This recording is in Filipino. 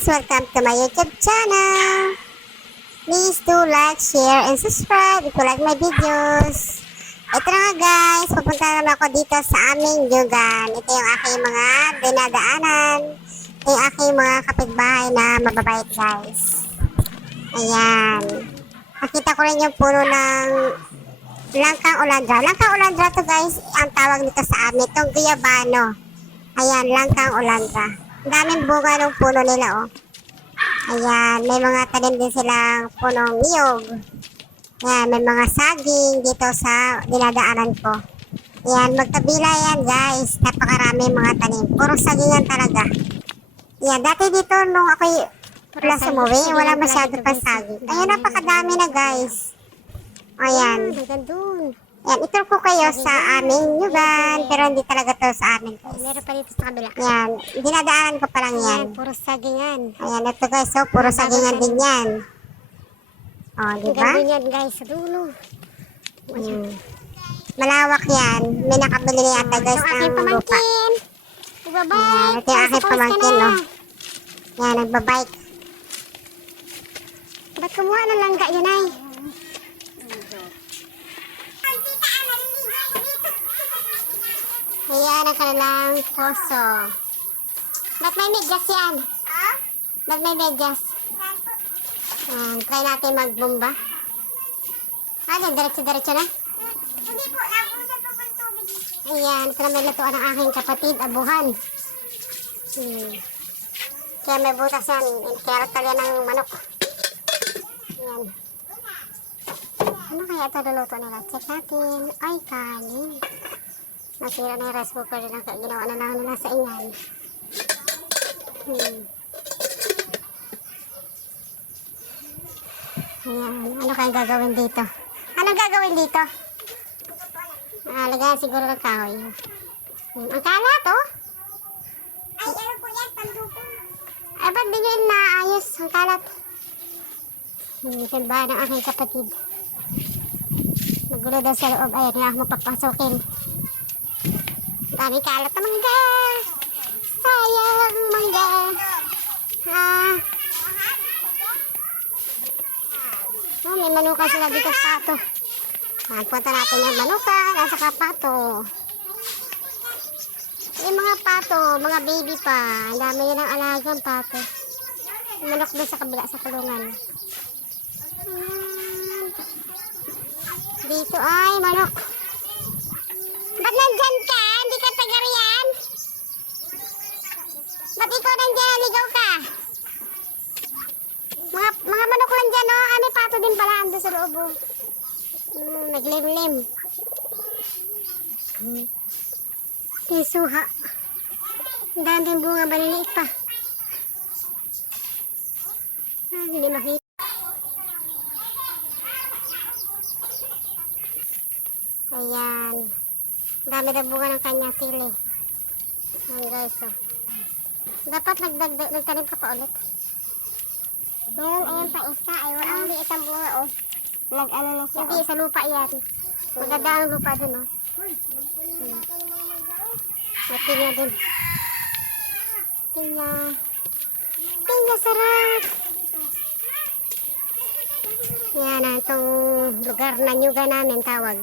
guys! Welcome to my YouTube channel! Please do like, share, and subscribe if you like my videos. Ito na nga guys, pupunta naman ako dito sa aming yugan. Ito yung aking mga dinadaanan. Ito yung aking mga kapitbahay na mababait guys. Ayan. Nakita ko rin yung puno ng langkang ulandra. Langkang ulandra to guys, ang tawag nito sa amin. Itong guyabano. Ayan, langkang ulandra. Ang daming bunga ng puno nila, oh. Ayan, may mga tanim din silang punong niyog. Ayan, may mga saging dito sa dinadaanan ko. Ayan, magkabila yan, guys. Napakarami mga tanim. Puro sagingan talaga. Ayan, dati dito nung ako'y plus umuwi, wala masyado pa saging. Ayan, napakadami na, guys. Ayan. Ayan, ito po kayo sa aming yugan, pero hindi talaga to sa amin guys. Meron pa dito sa kabila. Ayan, dinadaanan ko pa lang yan. Ayan, puro sagingan. Ayan, ito guys, so puro sagingan din yan. O, diba? Ganda yan guys, sa dulo. Malawak yan. May nakabili na yata guys Ito ng aking lupa. pamangkin. Nagbabike. Ayan, ito yung aking pamangkin, no. Ayan, nagbabike. Ba't kumuha ng langga yun ay? Ayan ang kanilang poso. Ba't may medyas yan? Ba't may medyas? Ayan, try natin magbomba. Ayan, diretso-diretso na. Hindi po, nabusan po ng tubig. Ayan, ito na may lutuan ng aking kapatid, abuhan. Kaya may butas yan, carrot yan ng manok. Ayan. Ano kaya ito luluto nila? Check natin. Ay, kanin. Nasira na yung rice cooker nila, kaya ginawa na lang nila sa inyan. Ayan, ano kaya gagawin dito? Anong gagawin dito? Lagayan siguro ng kahoy. Ang kalat, oh. Ay, ano po yan, pandupong. Ay, ba't di nyo inaayos ang kalat? Simbahan ng aking kapatid. Nagulo daw sa loob. Ayan, hindi ako mapapasukin. Daming kalat na mangga. Sayang mangga. Oh, may manuka sila dito sa pato. Magpunta natin yung manuka nasa kapato. Yung mga pato, mga baby pa. Ang dami yun ang alagang pato. Manok doon sa kabila sa kulungan. Ayan. Dito ay manok. Ba't nandyan ka? Hindi ka taga-riyan? Ba't ikaw nandyan? Naligaw ka? Mga manok lang dyan, oh. May pato din pala ando sa loob, oh. Naglimlim. Suha. Ang dami din bunga, maliliit pa. Hindi makita. Ayan. Ang dami na bunga ng kanya sili. Ayan guys, oh. Dapat nagtanim ka pa ulit. Meron ayan pa isa. Ay, walang liit ang bunga, oh. Nag-ano na siya. Hindi, sa lupa yan. Maganda ang lupa dun, oh. Pinya din. Pinya. Pinya, sarap. Yan ang itong lugar na nyuga namin tawag.